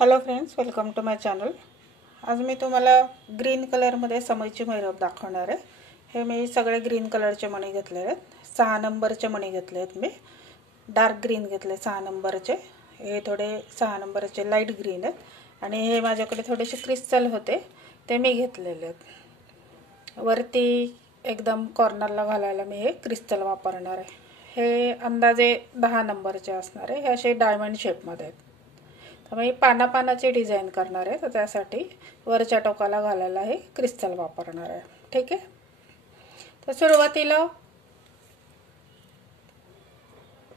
Hello friends, welcome to my channel. आज मी तुम्हाला ग्रीन कलरमध्ये समईची मैरप दाखवणार आहे। हे मी सगळे ग्रीन कलरचे मणी घेतले आहेत। 6 नंबरचे मणी घेतले आहेत मी। डार्क ग्रीन घेतले 6 नंबरचे, हे थोडे 6 नंबरचे लाईट ग्रीन आहेत आणि हे माझ्याकडे थोडेसे क्रिस्टल होते ते मी घेतलेले आहेत। वरती एकदम कॉर्नरला घालायला मी हे क्रिस्टल वापरणार आहे। हे अंदाजे 10 नंबरचे असणार आहे। हे असे डायमंड शेपमध्ये आहेत। तर मी पानापानाची डिझाइन करणार आहे, तर त्यासाठी वरच्या टोकाला घालायला हे क्रिस्टल वापरणार आहे। ठीक आहे। तर सुरुवातीला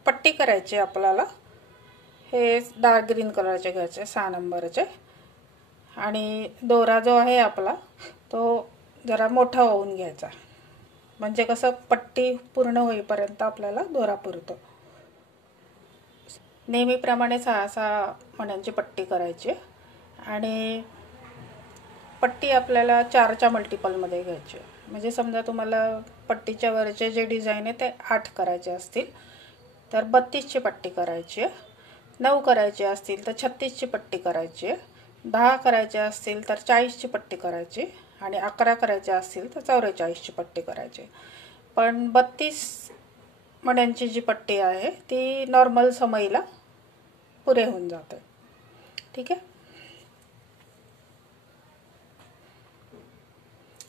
पट्टी करायची आपल्याला। हे डार्क ग्रीन कलरचे घ्यायचे 6 नंबरचे आणि दोरा जो आहे आपला तो जरा मोठा होऊन घ्यायचा, म्हणजे कसं पट्टी पूर्ण होईपर्यंत आपल्याला दोरा पुरतो। नेहमीप्रमाणे 6 मण्यांची पट्टी करायची आणि पट्टी आपल्याला 4च्या मल्टिपलमध्ये घ्यायची। म्हणजे समजा तुम्हाला पट्टीच्या वरचे जे डिझाइन आहे ते 8 करायचे असतील तर 32ची पट्टी करायची, 9 करायचे असतील तर 36ची पट्टी करायची, 10 करायचे असतील तर 40ची पट्टी करायची आणि 11 करायचे असतील तर 44ची पट्टी करायची। पण 32 मण्यांची जी पट्टी आहे ती नॉर्मल समईला पुरे होऊन जाते। ठीक आहे।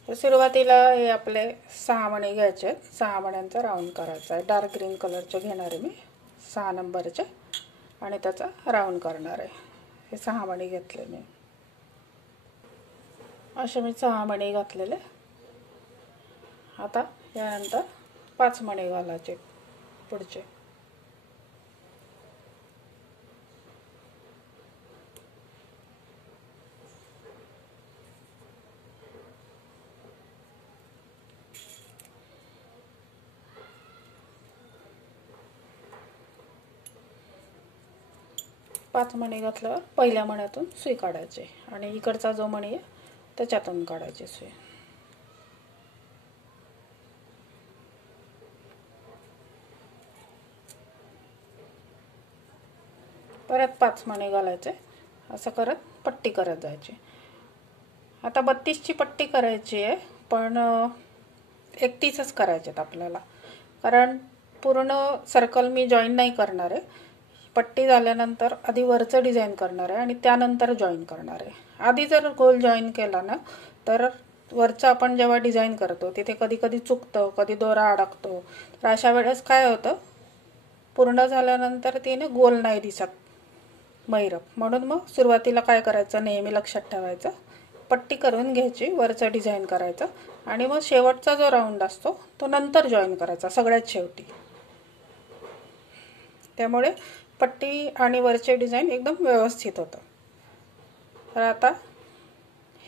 तर सुरुवातीला हे आपले 6 मणी घ्यायचे, 6 मण्यांचा राऊंड करायचा आहे। डार्क ग्रीन कलरचे घेणार आहे मी 6 नंबरचे आणि त्याचा राऊंड करणार आहे। हे 6 मणी घेतले मी, असे मी 6 मणी घातलेले। आता यानंतर 5 मणी घालायचे पुढचे। पाच मणी घातल्यावर पहिल्या मण्यातून सुई काढायची आणि इकडचा जो मणी आहे त्याच्यातून काढायची सुई। परत 5 मणी घालायचे, असं करत पट्टी करत जायची। आता 32ची पट्टी करायची आहे, पण 31च करायचे आहेत आपल्याला, कारण पूर्ण सर्कल मी जॉईन नाही करणार आहे। पट्टी झाल्यानंतर आधी वरचं डिझाइन करणार आहे आणि त्यानंतर जॉईन करणार आहे। आधी जर गोल जॉईन केला ना तर वरचं आपण जेव्हा डिझाइन करतो तिथे कधी कधी चुकतं, कधी दोरा अडकतो। तर अशा वेळेस काय होतं, पूर्ण झाल्यानंतर तिने गोल नाही दिसत मैरप। म्हणून मग सुरुवातीला काय करायचं नेहमी लक्षात ठेवायचं, पट्टी करून घ्यायची, वरचं डिझाइन करायचं आणि मग शेवटचा जो राऊंड असतो तो नंतर जॉईन करायचा सगळ्यात शेवटी। त्यामुळे पट्टी आणि वरचे डिझाइन एकदम व्यवस्थित होतं। तर आता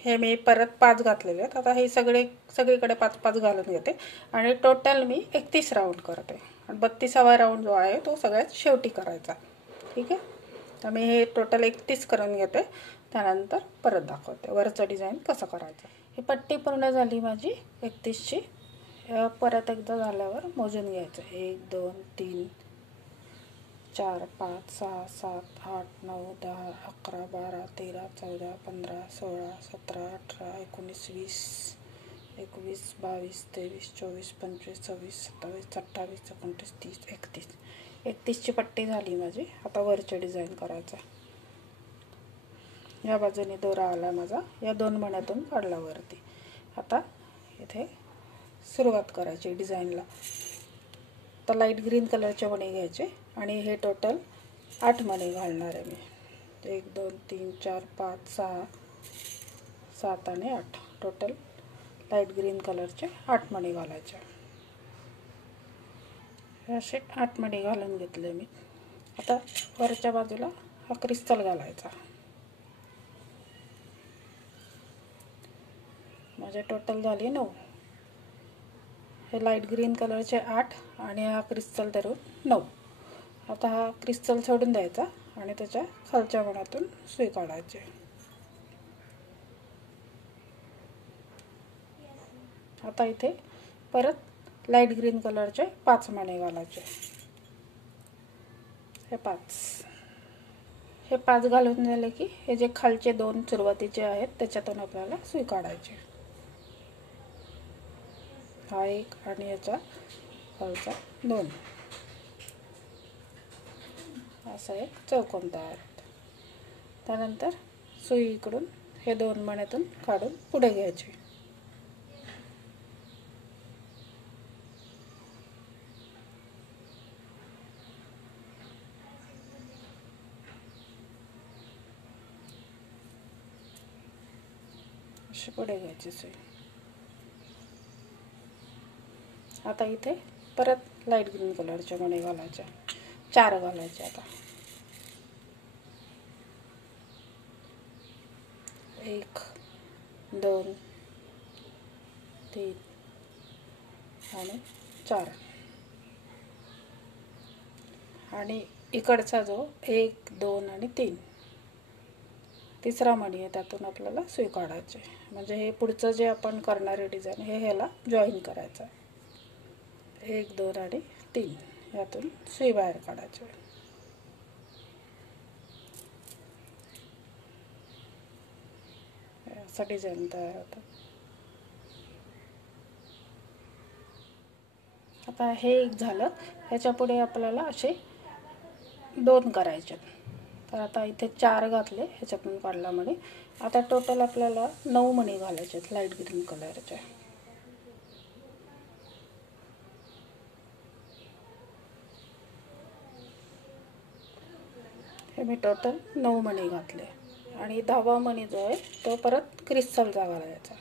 हे मी परत 5 घातलेले आहेत। आता हे सगळीकडे 5-5 घालून घेते आणि टोटल मी 31 राऊंड करते आणि 32वा राऊंड जो आहे तो सगळ्यात शेवटी करायचा। ठीक आहे। तर मी हे टोटल 31 करून घेते, त्यानंतर परत दाखवते वरचं डिझाइन कसं करायचं। ही पट्टी पूर्ण झाली माझी 31ची। परत एकदा झाल्यावर मोजून घ्यायचं, 1 2 3 4 5 6 7 8 9 10 11 12 13 14 15 16 17 18 19 20 21 22 23 24 25 26 27 28 29 30 31। 31ची पट्टी झाली माझी। आता वरचे डिझाइन करायचं। या बाजूने दोरा आला माझा, या 2 मण्यातून काढला वरती। आता इथे सुरुवात करायची डिझाइनला। तर लाईट ग्रीन कलरचे मणी घ्यायचे आणि हे टोटल 8 मणी घालणार आहे मी। 1 2 3 4 5 6 7 आणि 8, टोटल लाईट ग्रीन कलरचे 8 मणी घालायचे। असे 8 मणी घालून घेतले मी। आता वरच्या बाजूला हा क्रिस्टल घालायचा। माझे टोटल झाले 9। हे लाईट ग्रीन कलरचे 8 आणि हा क्रिस्टल धरून 9। आता हा क्रिस्टल सोडून द्यायचा आणि त्याच्या खालच्या मण्यातून सुई काढायची। आता इथे परत लाईट ग्रीन कलरचे 5 मणी घालायचे, हे 5। हे 5 घालून झाले की हे जे खालचे 2 सुरुवातीचे आहेत त्याच्यातून आपल्याला सुई काढायची. हा एक आणि याचा खालचा 2 असा एक चौकोन तयार होतो. त्यानंतर सुई इकडून हे 2 मण्यातून काढून पुढे घ्यायची. अशी पुढे घ्यायची सुई. आता इथे परत लाईट ग्रीन कलरच्या मणी घालायच्या. 4 घालायचे. आता 1 2 3 आणि 4 आणि इकडचा जो 1 2 आणि 3 तिसरा मणी आहे त्यातून आपल्याला सुई काढायची. म्हणजे हे पुढचं जे आपण करणारे डिझाईन हे ह्याला जॉईन करायचं. 1 2 आणि 3 यातून सुई बाहेर काढायची. असा डिझाईन तयार होतं. आता हे एक झालं. ह्याच्या पुढे आपल्याला असे 2 करायचे. तर आता इथे 4 घातले ह्याच्यातून काढला मणी. आता टोटल आपल्याला 9 मणी घालायचे आहेत लाईट ग्रीन कलरचे. हे मी टोटल 9 मणी घातले आणि 10वा मणी जो आहे तो परत क्रिस्टलचा घालायचा.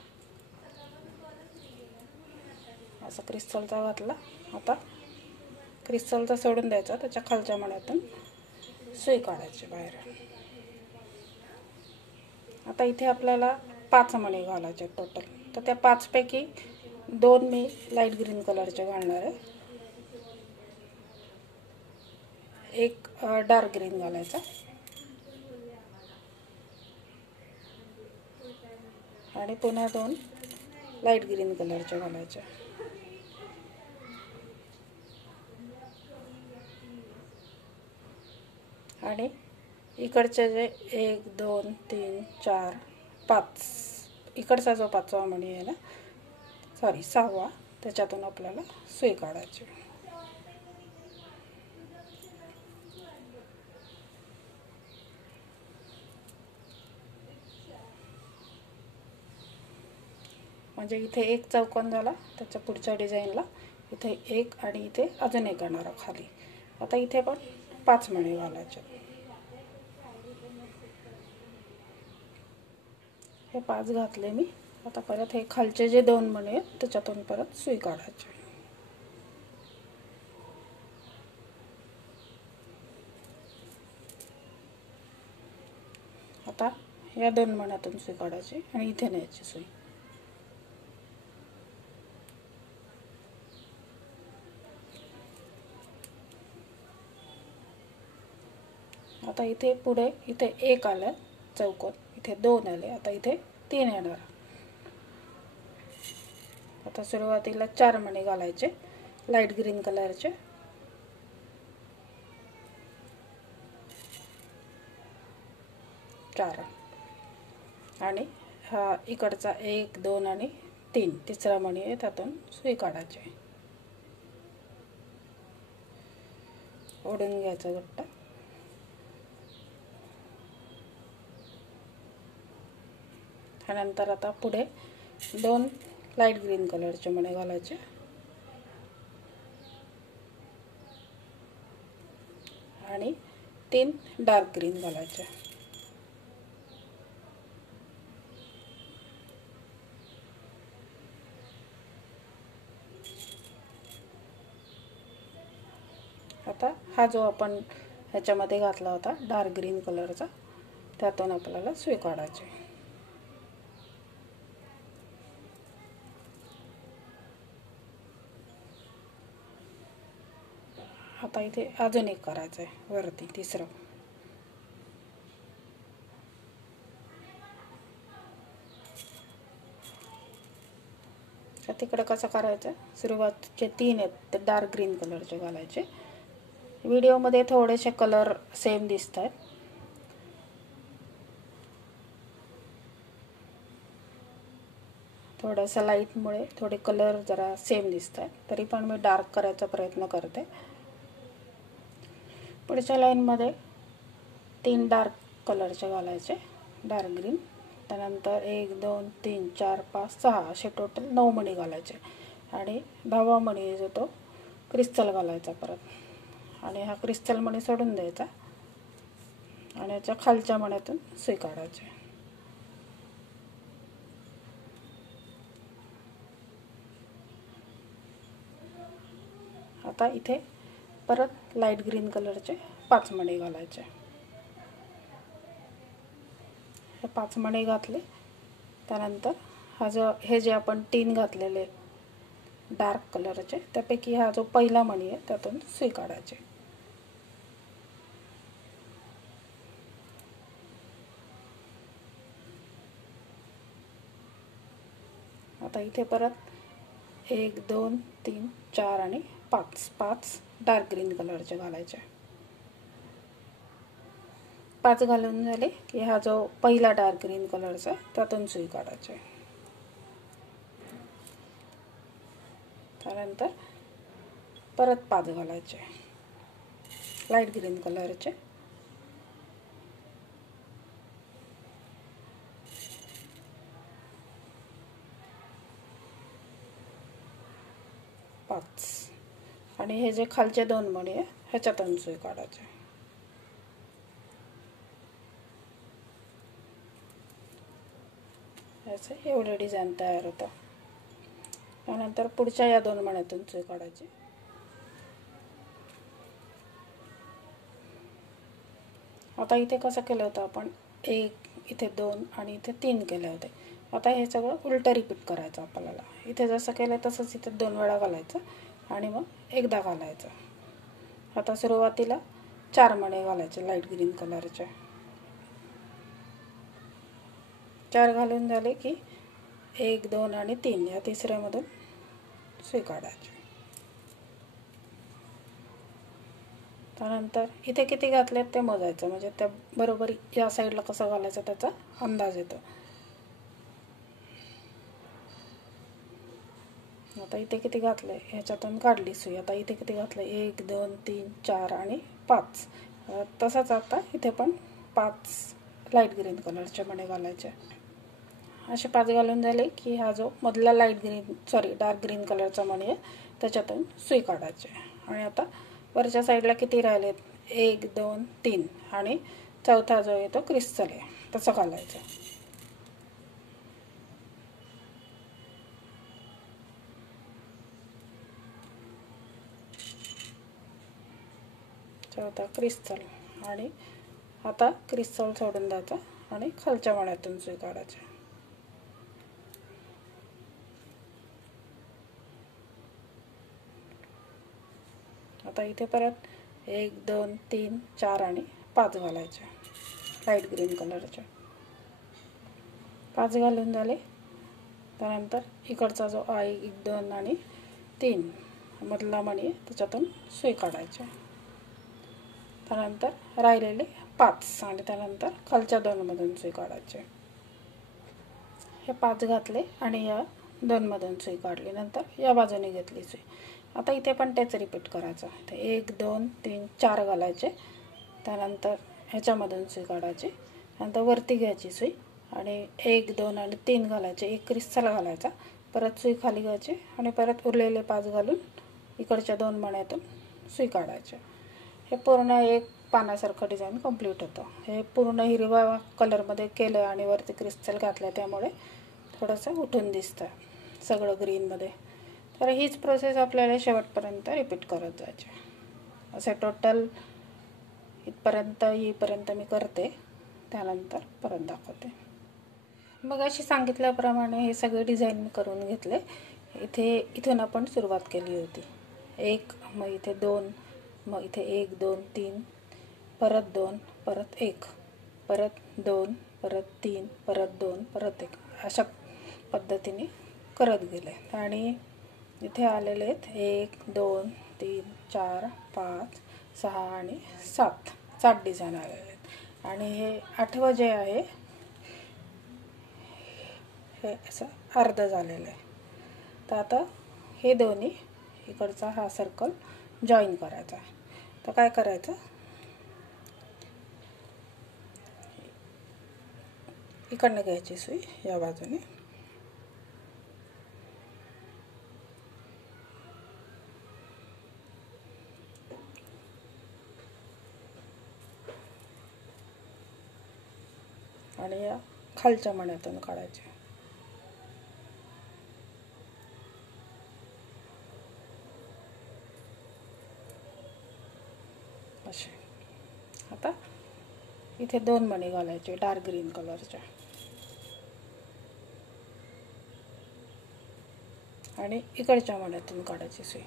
असा क्रिस्टलचा घातला. आता क्रिस्टलचा सोडून द्यायचा. त्याच्या खालच्या मण्यातून सुई काढायची बाहेर. आता इथे आपल्याला 5 मणी घालायचे टोटल. तर त्या 5 पैकी 2 मी लाईट ग्रीन कलरचे घालणार आहे. एक डार्क ग्रीन घालायचा आणि पुन्हा 2 लाईट ग्रीन कलरचे घालायचे. आणि इकडचे जे 1 2 3 4 5 इकडचा जो 5वा मणी आहे ना, सॉरी 6वा, त्याच्यातून आपल्याला सुई काढायची. म्हणजे इथे एक चौकोन झाला. त्याच्या पुढच्या डिझाईनला इथे एक आणि इथे अजून एक येणार खाली. आता इथे पण 5 मणी घालायचे. हे 5 घातले मी. आता परत हे खालचे जे 2 मणी आहेत त्याच्यातून परत सुई काढायची. आता या 2 मण्यातून सुई काढायची आणि इथे न्यायची सुई. आता इथे पुढे इथे 1 आलं चौकोन, इथे 2 आले. आता इथे 3 येणार. आता सुरुवातीला 4 मणी घालायचे लाईट ग्रीन कलरचे. चार आणि हा इकडचा 1 2 आणि 3 तिसरा मणी आहे त्यातून सुई काढायची. ओढून घ्यायचं घट्ट. त्यानंतर आता पुढे 2 लाईट ग्रीन कलरचे मणी घालायचे आणि 3 डार्क ग्रीन घालायचे. आता हा जो आपण ह्याच्यामध्ये घातला होता डार्क ग्रीन कलरचा त्यातून आपल्याला सुई काढायची. आता इथे अजून एक करायचं आहे वरती तिसरं. तिकडे कसं करायचं, सुरुवातचे 3 आहेत ते डार्क ग्रीन कलरचे घालायचे. व्हिडिओमध्ये थोडेसे कलर सेम दिसत आहेत थोडंसं लाईटमुळे थोडे कलर जरा सेम दिसत आहे, तरी पण मी डार्क करायचा प्रयत्न करते. पुढच्या लाईनमध्ये 3 डार्क कलरचे घालायचे, डार्क ग्रीन. त्यानंतर 1 2 3 4 5 6 असे टोटल 9 मणी घालायचे आणि 10वा मणी जो तो क्रिस्टल घालायचा परत. आणि हा क्रिस्टल मणी सोडून द्यायचा आणि याच्या खालच्या मण्यातून सुई काढायची. आता इथे परत लाईट ग्रीन कलरचे 5 मणी घालायचे. हे 5 मणी घातले. त्यानंतर हे जे आपण 3 घातलेले डार्क कलरचे, त्यापैकी हा जो पहिला मणी आहे त्यातून सुई काढायची. आता इथे परत 1 2 3 4 आणि 5 डार्क ग्रीन कलरचे घालायचे. 5 घालून झाले की हा जो पहिला डार्क ग्रीन कलरचा आहे त्यातून सुई काढायची. त्यानंतर परत 5 घालायचे लाईट ग्रीन कलरचे. आणि हे जे खालचे 2 मणी आहे ह्याच्यातून सुई काढायचे. असे एवढे डिझाईन तयार होतं. त्यानंतर पुढच्या या 2 मण्यातून सुई काढायची. आता इथे कसं केलं होतं आपण, 1 इथे 2 आणि इथे 3 केले होते. आता हे सगळं उलटं रिपीट करायचं आपल्याला. इथे जसं केलं तसंच इथे 2 वेळा घालायचं आणि मग एकदा घालायचं. आता सुरुवातीला 4 मणी घालायचे लाईट ग्रीन कलरचे. 4 घालून झाले की 1 2 आणि 3 या तिसऱ्यामधून सुई काढायची. त्यानंतर इथे किती घातलेत ते मोजायचं, म्हणजे त्या बरोबर या साईडला कसं घालायचं त्याचा अंदाज येतो. आता इथे किती घातले ह्याच्यातून काढली सुई. आता इथे किती घातले, 1 2 3 4 आणि 5. तसंच आता इथे पण 5 लाईट ग्रीन कलरचे मणी घालायचे. असे 5 घालून झाले की हा जो मधला डार्क ग्रीन कलरचा मणी आहे त्याच्यातून सुई काढायचे. आणि आता वरच्या साईडला किती राहिलेत, 1 2 3 आणि चौथा जो आहे तो क्रिस्टल आहे तसं घालायचं. चौथा क्रिस्टल आणि आता क्रिस्टल सोडून द्यायचा आणि खालच्या मण्यातून सुई काढायची. आता इथे परत 1 2 3 4 आणि 5 घालायचे लाईट ग्रीन कलरचे. 5 घालून झाले. त्यानंतर इकडचा जो 1 2 आणि 3 मधला मणी त्याच्यातून सुई काढायचे. त्यानंतर राहिलेले 5 आणि त्यानंतर खालच्या 2 मधून सुई काढायचे. हे 5 घातले आणि या 2 मधून सुई काढली. नंतर या बाजूने घेतली सुई. आता इथे पण तेच रिपीट करायचं. 1 2 3 4 घालायचे. त्यानंतर ह्याच्यामधून सुई काढायची. नंतर वरती घ्यायची सुई आणि 1 2 आणि 3 घालायचे. 1 क्रिस्टल घालायचा. परत सुई खाली घ्यायची आणि परत उरलेले 5 घालून इकडच्या 2 मण्यातून सुई काढायचे. हे पूर्ण एक पानासारखं डिझाईन कंप्लीट होतं. हे पूर्ण हिरवा कलरमध्ये केलं आणि वरती क्रिस्टल घातलं त्यामुळे थोडंसं उठून दिसतं सगळं ग्रीनमध्ये. तर हीच प्रोसेस आपल्याला शेवटपर्यंत रिपीट करत जायची. असे टोटल येईपर्यंत मी करते. त्यानंतर परत दाखवते. मग अशी सांगितल्याप्रमाणे हे सगळे डिझाईन मी करून घेतले. इथून आपण सुरुवात केली होती. 1 मग इथे 2 मग इथे 1 2 3 परत 2 परत 1 परत 2 परत 3 परत 2 परत 1 अशा पद्धतीने करत गेले. आणि इथे आलेले आहेत 1 2 3 4 5 6 आणि 7 डिझाईन आलेले आहेत. आणि हे 8वं जे आहे हे असं अर्धं झालेलं आहे. तर आता हे दोन्ही इकडचा हा सर्कल जॉईन करायचा. तर काय करायचं, इकडनं घ्यायची सुई या बाजूने आणि या खालच्या मण्यातून काढायचे. असे. आता इथे 2 मणी घालायचे डार्क ग्रीन कलरच्या आणि इकडच्या मण्यातून काढायची सुई.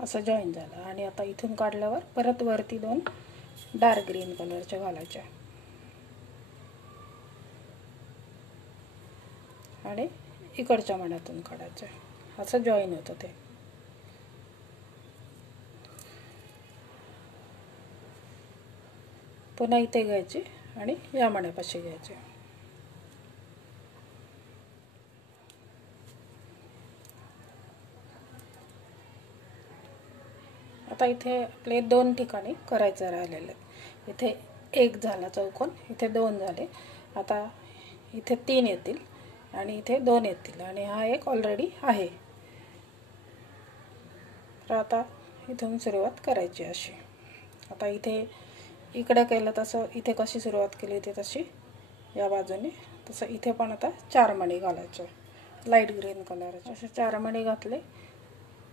असं जॉईन झालं. आणि आता इथून काढल्यावर परत वरती 2 डार्क ग्रीन कलरच्या घालायच्या आणि इकडच्या मण्यातून काढायचं. असं जॉईन होतं ते. पुन्हा इथे घ्यायची आणि या मण्यापाशी घ्यायचे. आता इथे आपले 2 ठिकाणी करायचं राहिलेलं आहे. इथे 1 झाला चौकोन, इथे 2 झाले. आता इथे 3 येतील आणि इथे 2 येतील आणि हा एक ऑलरेडी आहे. तर आता इथून सुरुवात करायची अशी. आता इथे इकडे केलं तसं इथे कशी सुरुवात केली होती तशी या बाजूने, तसं इथे पण आता 4 मणी घालायचे लाईट ग्रीन कलरचे. असे 4 मणी घातले.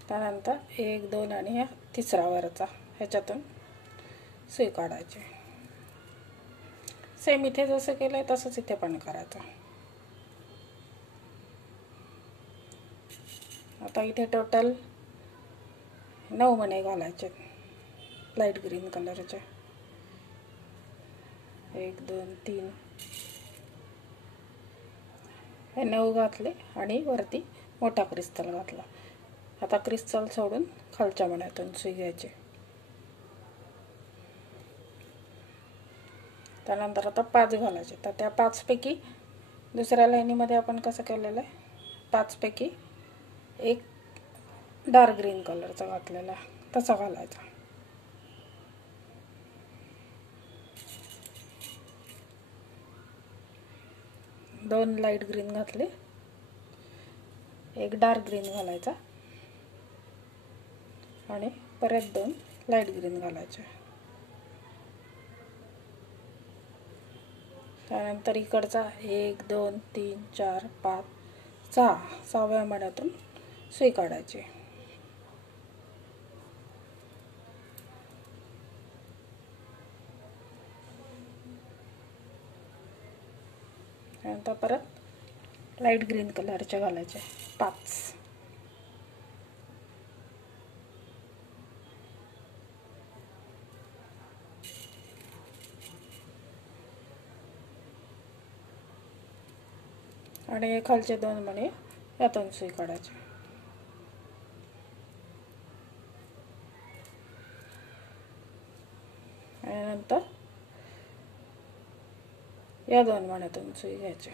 त्यानंतर 1 2 आणि हा तिसरा वरचा ह्याच्यातून सुई काढायची. सेम इथे जसं केलं आहे तसंच इथे पण करायचं. आता इथे टोटल 9 मणी घालायचे लाईट ग्रीन कलरचे. 1 2 3 हे 9 घातले आणि वरती मोठा क्रिस्टल घातला. आता क्रिस्टल सोडून खालच्या मण्यातून सुई घ्यायची. त्यानंतर आता 5 घालायचे. तर त्या 5 पैकी दुसऱ्या लाईनीमध्ये आपण कसं केलेलं आहे, 5 पैकी एक डार्क ग्रीन कलरचा घातलेला तसा घालायचा. दोन लाईट ग्रीन घातले, एक डार्क ग्रीन घालायचा आणि परत 2 लाईट ग्रीन घालायचे. त्यानंतर इकडचा 1 2 3 4 5 6 6व्या मण्यातून सुई काढायची. त्यानंतर परत लाईट ग्रीन कलरचे घालायचे 5. आणि खालचे 2 मणी यातून सुई काढायची. आणि नंतर या 2 मण्यातून सुई घ्यायची.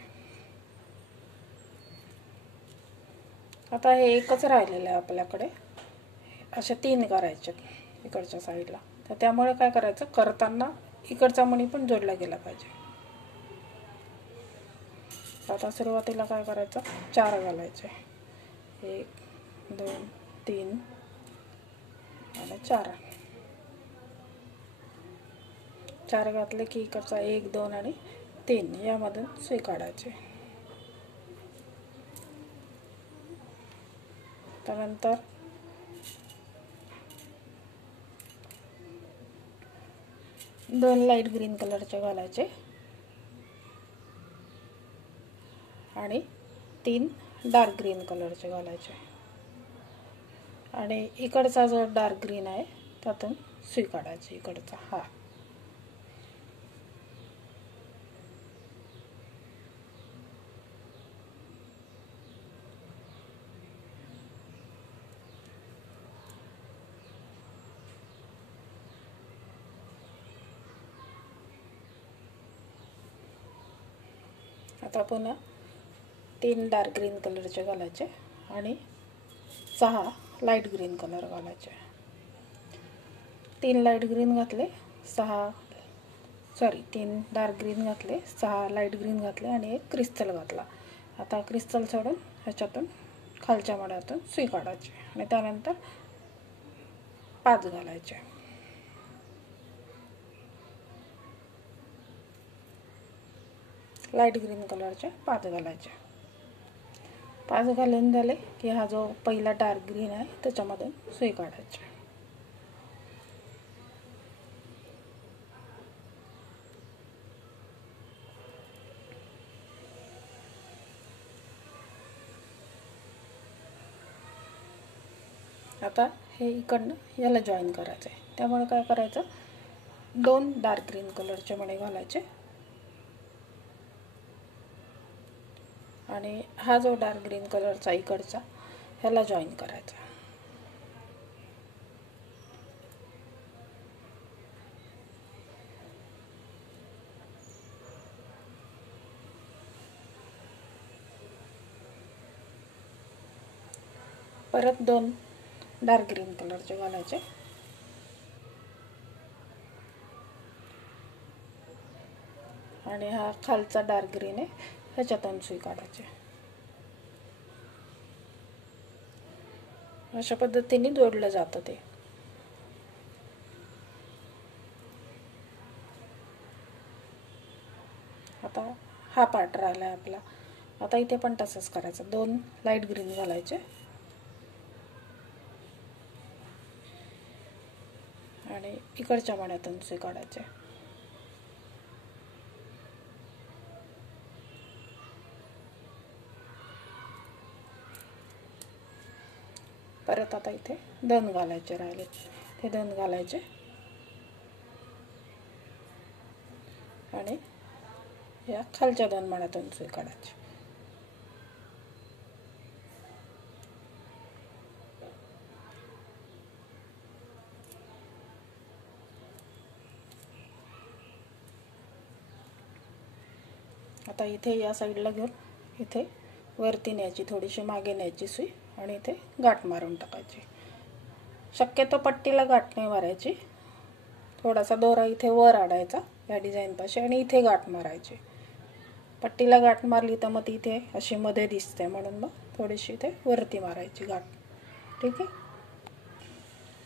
आता हे एकच राहिलेलं आहे आपल्याकडे. असे 3 करायचे इकडच्या साईडला. तर त्यामुळे काय करायचं, करताना इकडचा मणी पण जोडला गेला पाहिजे. आता सुरुवातीला काय करायचं, 4 घालायचे. 1 2 3 आणि 4. 4 घातले की इकडचा 1 2 आणि 3 यामधून सुई काढायची. त्यानंतर दोन लाईट ग्रीन कलरचे घालायचे आणि 3 डार्क ग्रीन कलरचे घालायचे आणि इकडचा जो डार्क ग्रीन आहे त्यातून सुई काढायची. इकडचा हा आता पुन्हा 3 डार्क ग्रीन कलरचे घालायचे आणि 6 लाईट ग्रीन कलर घालायचे. 3 लाईट ग्रीन घातले, 3 डार्क ग्रीन घातले, 6 लाईट ग्रीन घातले आणि 1 क्रिस्टल घातला. आता क्रिस्टल सोडून ह्याच्यातून खालच्या मण्यातून सुई काढायची आणि त्यानंतर 5 घालायचे. लाईट ग्रीन कलरचे 5 घालायचे. 5 घालून झाले की हा जो पहिला डार्क ग्रीन आहे त्याच्यामधून सुई काढायची. आता हे इकडनं याला जॉईन करायचं आहे. त्यामुळे काय करायचं, 2 डार्क ग्रीन कलरचे मणी घालायचे आणि हा जो डार्क ग्रीन कलरचा इकडचा ह्याला जॉईन करायचा. परत 2 डार्क ग्रीन कलरचे घालायचे आणि हा खालचा डार्क ग्रीन आहे ह्याच्यातून सुई काढायची. अशा पद्धतीने जोडलं जातं ते. आता हा पार्ट राहिला आहे आपला. आता इथे पण तसंच करायचं. 2 लाईट ग्रीन घालायचे आणि इकडच्या मण्यातून सुई काढायचे. परत आता इथे 2 घालायचे राहिले, ते 2 घालायचे आणि या खालच्या 2 मण्यातून सुई काढायची. आता इथे या साईडला घेऊन इथे वरती न्यायची, थोडीशी मागे न्यायची सुई आणि इथे गाठ मारून टाकायची. शक्यतो पट्टीला गाठ नाही मारायची. थोडासा दोरा इथे वर आडायचा या डिझाईनपाशी आणि इथे गाठ मारायची. पट्टीला गाठ मारली तर मग ती इथे अशी मध्ये दिसते, म्हणून मग थोडीशी इथे वरती मारायची गाठ. ठीक आहे.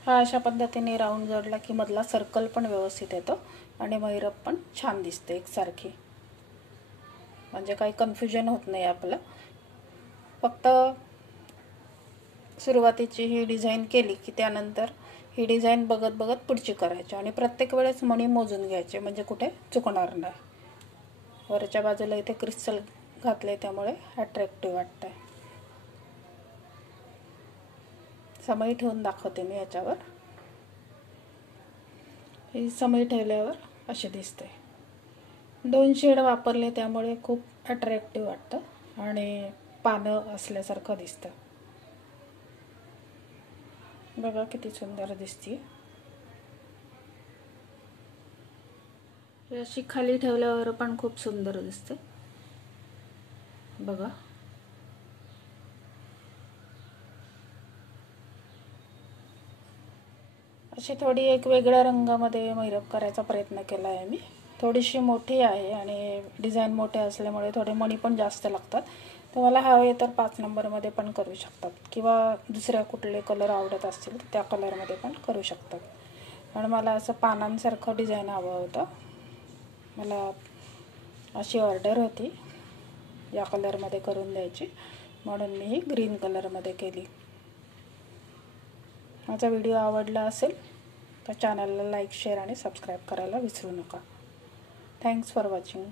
हा अशा पद्धतीने राऊंड जोडला की मधला सर्कल पण व्यवस्थित येतो आणि महिरप पण छान दिसते एकसारखी. म्हणजे काही कन्फ्युजन होत नाही आपलं. फक्त सुरुवातीची ही डिझाईन केली की त्यानंतर ही डिझाईन बघत बघत पुढची करायची आणि प्रत्येक वेळेस मणी मोजून घ्यायचे म्हणजे कुठे चुकणार नाही. वरच्या बाजूला इथे क्रिस्टल घातले त्यामुळे अट्रॅक्टिव्ह वाटतंय. समई ठेवून दाखवते मी याच्यावर. ही समई ठेवल्यावर असे दिसते. 2 शेड वापरले त्यामुळे खूप अट्रॅक्टिव्ह वाटतं आणि पानं असल्यासारखं दिसतं. बघा किती सुंदर दिसते. अशी खाली ठेवल्यावर पण खूप सुंदर दिसते. बघा. अशी थोडी एक वेगळ्या रंगामध्ये महिरप करायचा प्रयत्न केला आहे मी. थोडीशी मोठी आहे आणि डिझाईन मोठे असल्यामुळे थोडे मणी पण जास्त लागतात. तुम्हाला हवे तर 5 नंबरमध्ये पण करू शकतात किंवा दुसऱ्या कुठले कलर आवडत असतील तर त्या कलरमध्ये पण करू शकतात. पण मला असं पानांसारखं डिझाईन हवं होतं. मला अशी ऑर्डर होती या कलरमध्ये करून द्यायची, म्हणून मी ही ग्रीन कलरमध्ये केली. माझा व्हिडिओ आवडला असेल तर चॅनलला लाईक, शेअर आणि सबस्क्राईब करायला विसरू नका. Thanks for watching.